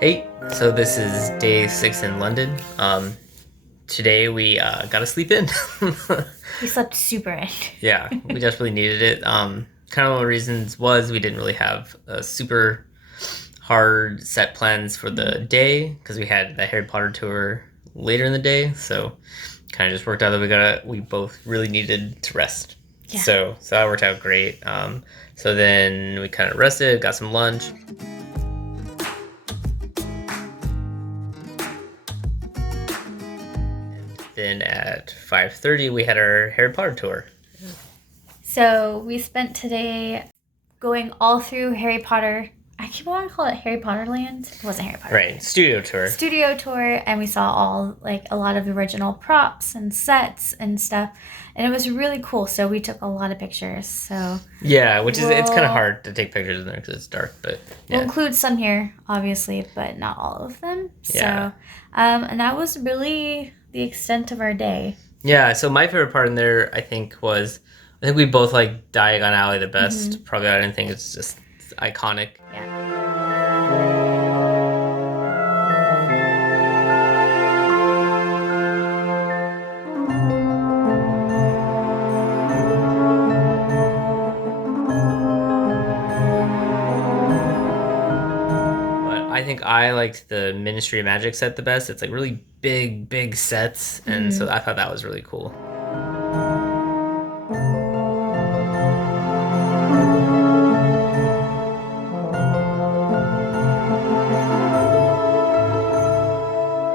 Hey, so this is day 6 in London. Today we got to sleep in. We slept super in. Yeah, we desperately needed it. Kind of one of the reasons was we didn't really have a super hard set plans for the day because we had the Harry Potter tour later in the day. So kind of just worked out that we both really needed to rest. Yeah. So that worked out great. So then we kind of rested, got some lunch. Then at 5:30 we had our Harry Potter tour. So we spent today going all through Harry Potter. I keep wanting to call it Harry Potter Land. It wasn't Harry Potter Right, Land. studio tour. Studio tour, and we saw a lot of the original props and sets and stuff, and it was really cool. So we took a lot of pictures. So Yeah, which is it's kind of we'll hard to take pictures in there because it's dark, but we'll yeah, include some here, obviously, but not all of them. yeah, And that was really the extent of our day. yeah. So my favorite part in there, I think we both like Diagon Alley the Mm-hmm. best. Probably out of anything. It's just iconic. Yeah. But I think I liked the Ministry of Magic set the best. It's like really big, big sets, and so Mm-hmm. I thought that was really cool.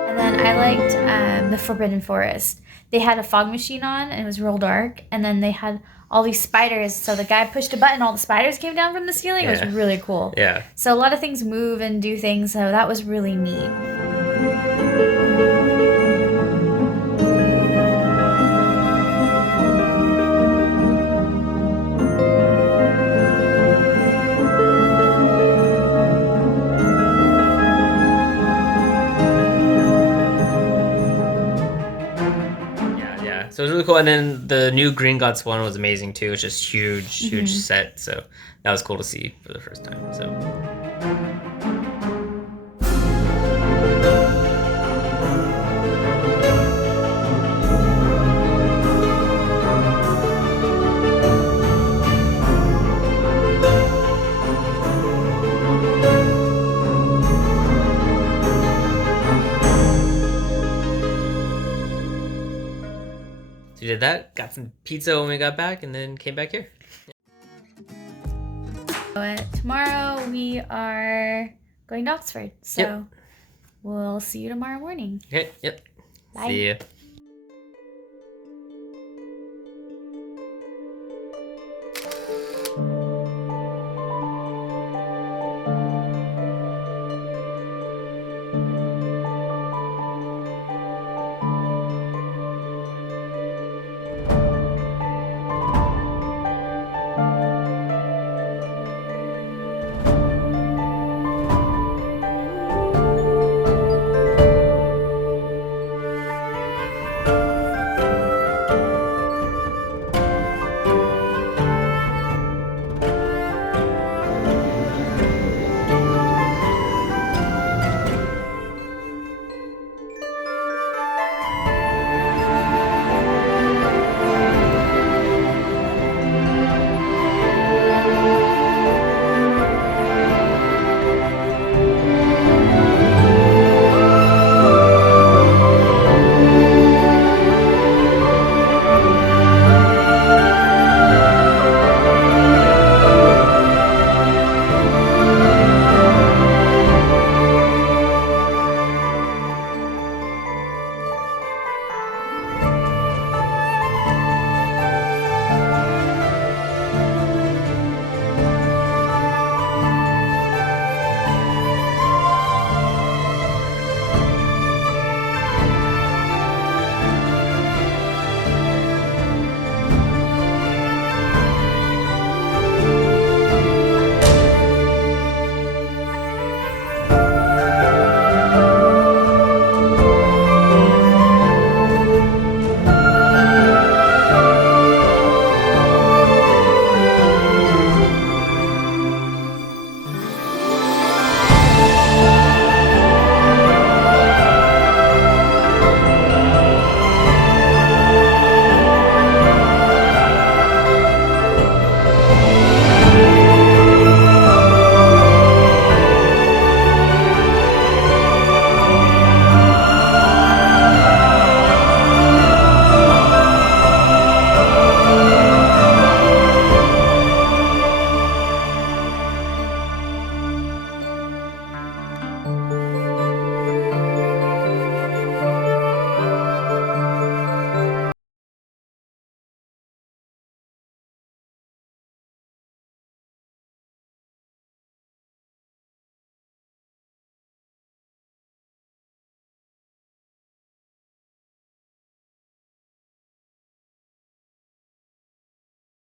And then I liked the Forbidden Forest. They had a fog machine on, and it was real dark. And then they had all these spiders. So the guy pushed a button, all the spiders came down from the ceiling. It was Yeah, really cool. yeah. So a lot of things move and do things. So that was really neat. Yeah, yeah. So it was really cool. And then the new Green one was amazing too. It's just huge, huge Hmm. set. So that was cool to see for the first time. So we did that, got some pizza when we got back, and then came back here. Tomorrow we are going to Oxford. So Yep. we'll see you tomorrow morning. Okay, yep. Bye. See ya.